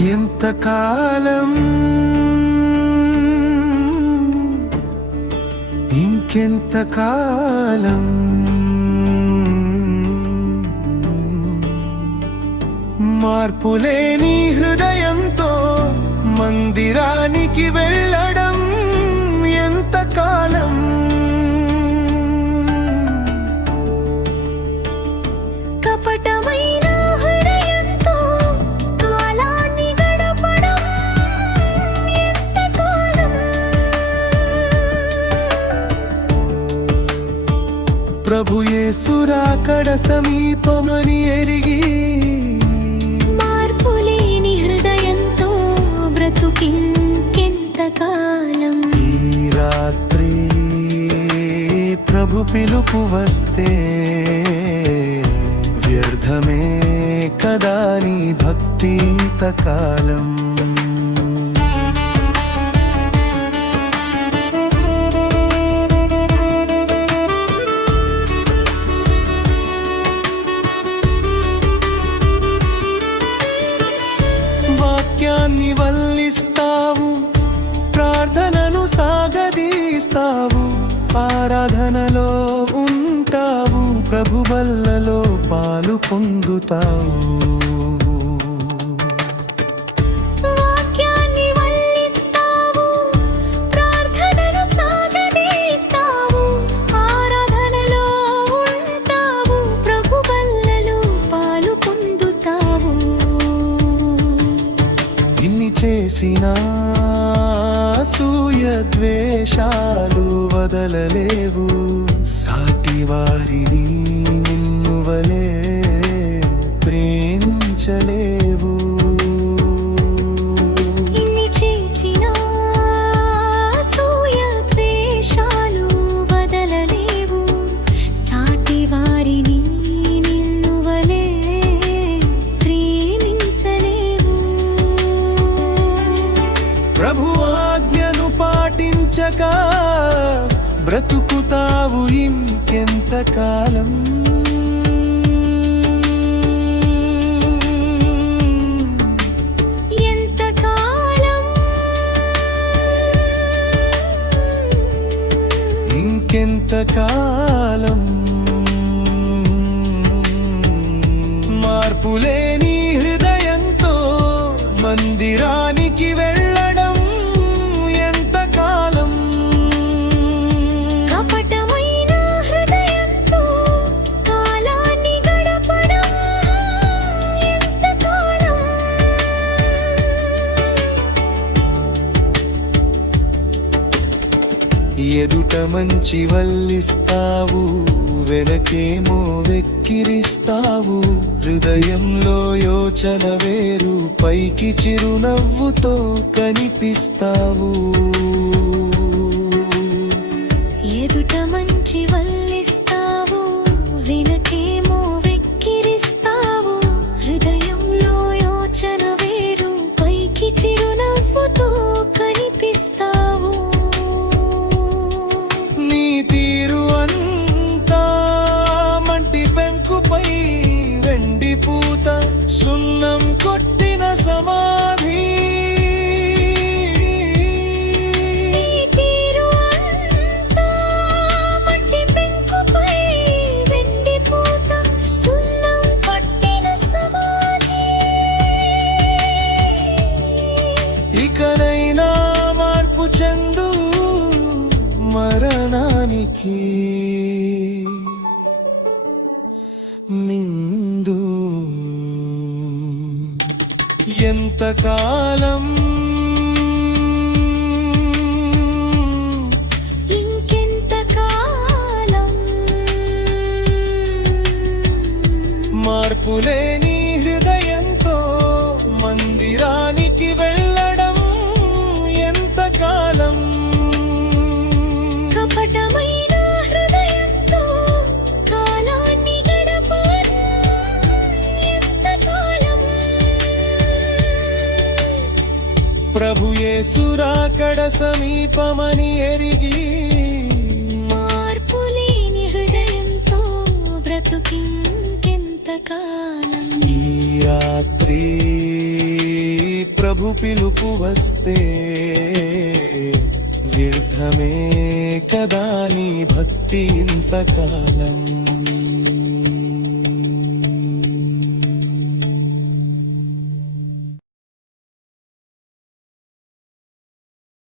ఎంతకాలం ఇంకెంతకాలం మార్పులేని హృదయంతో మందిరానికి వెళ్ళడం ఎంతకాలం కపటమైన హృదయంతో కాలాన్ని గడపడం ఎంతకాలం ప్రభు యేసు రాకడ సమీపమని ఎరిగి మార్పులేని హృదయంతో బ్రతుకింకెంతకాలం ఈ రాత్రి ప్రభు పిలుపు వస్తే వ్యర్థమే కదా నీ భక్తి ఇంతకాలం వాక్యాన్ని వల్లిస్తావు, ప్రార్థనను సాగదీస్తావు, ఆరాధనలో ఉంటావు, ప్రభు బల్లలో పాలు పొందుతావు. వాక్యాన్ని వల్లిస్తావు, ప్రార్థనను సాగదీస్తావు, ఆరాధనలో ఉంటావు, ప్రభు బల్లలో పాలు పొందుతావు. ఇన్ని చేసినా అసూయ ద్వేషాలు వదలలేవు, సాటి వారిని నిన్ను వలె ప్రేమించలేవు. ఇన్ని చేసినా అసూయ ద్వేషాలు వదలలేవు, సాటి వారిని నిన్ను వలె ప్రేమించలేవు. ప్రభు ఆజ్ఞను పాటించక బ్రతుకుతావు ఇంకెంతకాలం. ఎంతకాలం ఇంకెంతకాలం మార్పులేని హృదయంతో మందిరానికి వెళ్ళడం ఎంతకాలం. కపటమైన హృదయంతో కాలాన్ని గడపడం ఎంతకాలం. ఎదుట మంచి వల్లిస్తావు, వెనకేమో వెక్కిరిస్తావు, హృదయంలో యోచన వేరు, పైకి చిరునవ్వుతో కనిపిస్తావు. ఎదుట మంచి వల్లిస్తావు, వెనకేమో వెక్కిరిస్తావు, హృదయంలో యోచన వేరు, పైకి చిరునవ్వుతో కనిపిస్తావు. నీ తీరు అంతా మంటి పెంకుపై వెండి పూత, సున్నం కొట్టిన సమాధి. నీ తీరు అంతా మట్టి పెంకుపై వెండి పూత, సున్నం కొట్టిన సమాధి. ఇకనైనా మార్పు చెందు మరణానికి మిందు. ఎంతకాలం ఇంకెంతకాలం మార్పులేని హృదయంతో మందిరానికి వెళ్ళడం ఎంతకాలం. కపటమైన హృదయంతో కాలాన్ని గడపడం ఎంతకాలం. ప్రభు యేసు రాకడ సమీపమని ఎరిగి మార్పులేని హృదయంతో బ్రతుకింకెంతకాలం. ఈ రాత్రి ప్రభు పిలుపు వస్తే వ్యర్థమే కదా నీ భక్తి ఇంతకాలం.